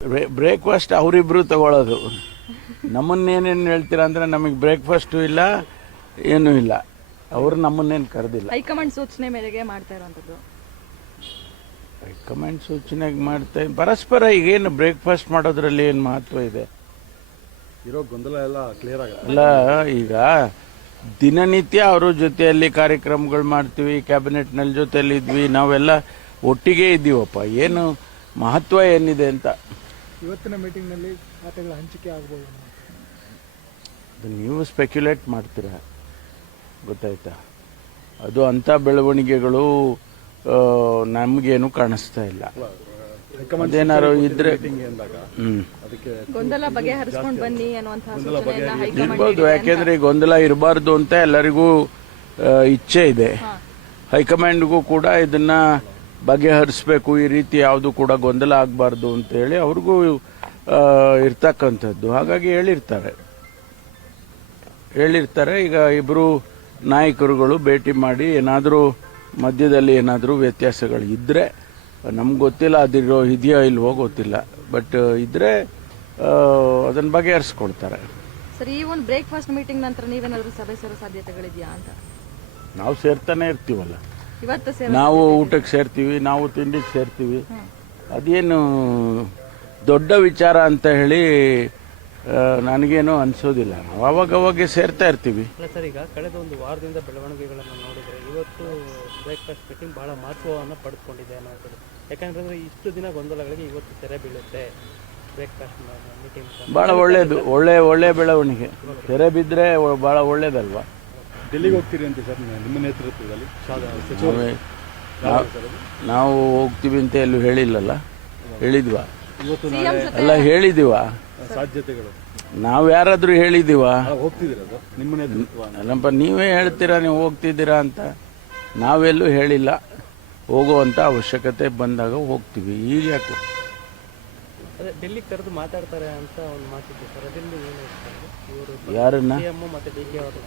Breakfast ಅವರಿಬ್ರು ತಗೊಳ್ಳೋದು. ನಮ್ಮನ್ನೇನೇನು ಹೇಳ್ತೀರಾ ಅಂದರೆ ನಮಗೆ ಬ್ರೇಕ್ಫಾಸ್ಟು ಇಲ್ಲ, ಏನೂ ಇಲ್ಲ. ಅವರು ನಮ್ಮನ್ನೇನು ಕರೆದಿಲ್ಲ. ಹೈಕಮಾಂಡ್ ಸೂಚನೆ ಮೇರೆಗೆ ಮಾಡ್ತಾ ಇರೋಂಥದ್ದು. ಹೈಕಮಾಂಡ್ ಸೂಚನೆಗೆ ಮಾಡ್ತಾ ಪರಸ್ಪರ ಈಗೇನು ಬ್ರೇಕ್ಫಾಸ್ಟ್ ಮಾಡೋದ್ರಲ್ಲಿ ಏನು ಮಹತ್ವ ಇದೆ? ಇರೋ ಗೊಂದಲ ಎಲ್ಲ ಕ್ಲಿಯರ್ ಆಗುತ್ತೆ. ಅಲ್ಲ, ಈಗ ದಿನನಿತ್ಯ ಅವ್ರ ಜೊತೆಯಲ್ಲಿ ಕಾರ್ಯಕ್ರಮಗಳು ಮಾಡ್ತೀವಿ, ಕ್ಯಾಬಿನೆಟ್ನಲ್ಲಿ ಜೊತೆಯಲ್ಲಿ ಇದ್ವಿ, ನಾವೆಲ್ಲ ಒಟ್ಟಿಗೆ ಇದ್ದೀವಪ್ಪ. ಏನು ಮಹತ್ವ ಏನಿದೆ ಅಂತ ಇವತ್ತಿನ ಮೀಟಿಂಗ್ನಲ್ಲಿ ಖಾತೆಗಳ ಹಂಚಿಕೆ ಆಗ್ಬೋದು. ನೀವು ಸ್ಪೆಕ್ಯುಲೇಟ್ ಮಾಡ್ತೀರಾ, ಗೊತ್ತಾಯ್ತಾ? ಅದು ಅಂಥ ಬೆಳವಣಿಗೆಗಳು ನಮಗೇನು ಕಾಣಿಸ್ತಾ ಇಲ್ಲ. ಅದೇನಾರು ಇದ್ರೆ ಗೊಂದಲ ಬಗೆಹರಿಸ್ಕೊಂಡು ಬನ್ನಿ ಅನ್ನುವಂತಹ ಸೂಚನೆಯನ್ನ ಹೈಕಮಾಂಡ್ ಇರ್ಬೋದು. ಯಾಕೆಂದ್ರೆ ಗೊಂದಲ ಇರಬಾರ್ದು ಅಂತ ಎಲ್ಲರಿಗೂ ಇಚ್ಛೆ ಇದೆ. ಹೈಕಮಾಂಡ್ಗೂ ಕೂಡ ಇದನ್ನ ಬಗೆಹರಿಸಬೇಕು, ಈ ರೀತಿ ಯಾವುದು ಕೂಡ ಗೊಂದಲ ಆಗಬಾರ್ದು ಅಂತ ಹೇಳಿ ಅವ್ರಿಗೂ ಇರ್ತಕ್ಕಂಥದ್ದು. ಹಾಗಾಗಿ ಹೇಳಿರ್ತಾರೆ. ಈಗ ಇಬ್ಬರು ನಾಯಕರುಗಳು ಭೇಟಿ ಮಾಡಿ ಏನಾದರೂ ಮಧ್ಯದಲ್ಲಿ ಏನಾದರೂ ವ್ಯತ್ಯಾಸಗಳು ಇದ್ದರೆ, ನಮ್ಗೆ ಗೊತ್ತಿಲ್ಲ ಅದಿರೋ ಇದೆಯೋ ಇಲ್ವೋ ಗೊತ್ತಿಲ್ಲ, ಬಟ್ ಇದ್ರೆ ಅದನ್ನ ಬಗೆಹರಿಸ್ಕೊಳ್ತಾರೆ. ಸರ್, ಈ ಒಂದು ಬ್ರೇಕ್ಫಾಸ್ಟ್ ಮೀಟಿಂಗ್ ನಂತರ ನೀವೇನಾದರೂ ಸಭೆ ಸೇರೋ ಸಾಧ್ಯತೆಗಳಿದೆಯಾ ಅಂತ? ನಾವು ಸೇರ್ತಾನೆ ಇರ್ತೀವಲ್ಲ. ಇವತ್ತು ನಾವು ಊಟಕ್ಕೆ ಸೇರ್ತೀವಿ, ನಾವು ತಿಂಡಿಗೆ ಸೇರ್ತೀವಿ. ಅದೇನು ದೊಡ್ಡ ವಿಚಾರ ಅಂತ ಹೇಳಿ ನನಗೇನು ಅನ್ಸೋದಿಲ್ಲ. ನಾವು ಅವಾಗವಾಗ ಸೇರ್ತಾ ಇರ್ತೀವಿ. ಸರ್, ಈಗ ಕಳೆದ ಒಂದು ವಾರದಿಂದ ಬೆಳವಣಿಗೆಗಳನ್ನು ನೋಡಿದರೆ ಇವತ್ತು ಬ್ರೇಕ್ಫಾಸ್ಟ್ ಮೀಟಿಂಗ್ ಬಹಳ ಮಹತ್ವವನ್ನು ಪಡೆದುಕೊಂಡಿದೆ ಅನ್ನೋದು. ಯಾಕಂದ್ರೆ ಇಷ್ಟು ದಿನ ಗೊಂದಲಗಳಿಗೆ ಇವತ್ತು ತೆರೆ ಬೀಳುತ್ತೆ. ಬ್ರೇಕ್ಫಾಸ್ಟ್ ಮೀಟಿಂಗ್ ಭಾಳ ಒಳ್ಳೇದು, ಒಳ್ಳೆ ಬೆಳವಣಿಗೆ. ತೆರೆ ಬಿದ್ದರೆ ಭಾಳ ಒಳ್ಳೇದಲ್ವಾ? ಡೆಲ್ಲಿಗೆ ಹೋಗ್ತೀರಿ ಅಂತ ಸರ್ ನಿಮ್ಮ ನೇತೃತ್ವದಲ್ಲಿ ನಾವು ಹೋಗ್ತೀವಿ ಅಂತ ಎಲ್ಲೂ ಹೇಳಿಲ್ಲಲ್ಲ. ಹೇಳಿದ್ವಾ? ಇವತ್ತು ಅಲ್ಲ, ಹೇಳಿದೀವ? ಸಾಧ್ಯತೆಗಳು ನಾವು ಯಾರಾದ್ರೂ ಹೇಳಿದೀವ? ಹೋಗ್ತಿದ್ದೀರಾ ಸರ್ ನಿಮ್ಮ ನೇತೃತ್ವ? ಅಲ್ಲಪ್ಪ, ನೀವೇ ಹೇಳ್ತೀರಾ ನೀವು ಹೋಗ್ತಿದ್ದೀರಾ ಅಂತ. ನಾವೆಲ್ಲೂ ಹೇಳಿಲ್ಲ. ಹೋಗುವಂತ ಅವಶ್ಯಕತೆ ಬಂದಾಗ ಹೋಗ್ತೀವಿ. ಈಗ ಯಾಕೆ ಅದೇ ಡೆಲ್ಲಿಗೆ ಕರೆದು ಮಾತಾಡ್ತಾರೆ ಅಂತ ಒಂದು ಮಾತಿತ್ತು ಸರ್. ಅದರಲ್ಲಿ ಏನು ಇವರು ಯಾರನ್ನ? ಸಿಎಂ ಮತ್ತೆ ಡಿ ಕೆ ಅವರು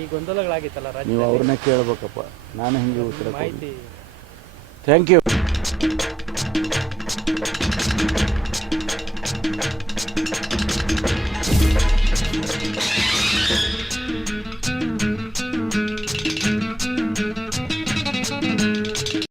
ಈ ಗೊಂದಲಗಳಾಗಿತ್ತಲ್ಲ ರಾಜ್ಯ, ನೀವು ಅವ್ರನ್ನ ಕೇಳ್ಬೇಕಪ್ಪ, ನಾನು ಹೆಂಗೆ ಉತ್ತರ ಮಾಹಿತಿ. Thank you.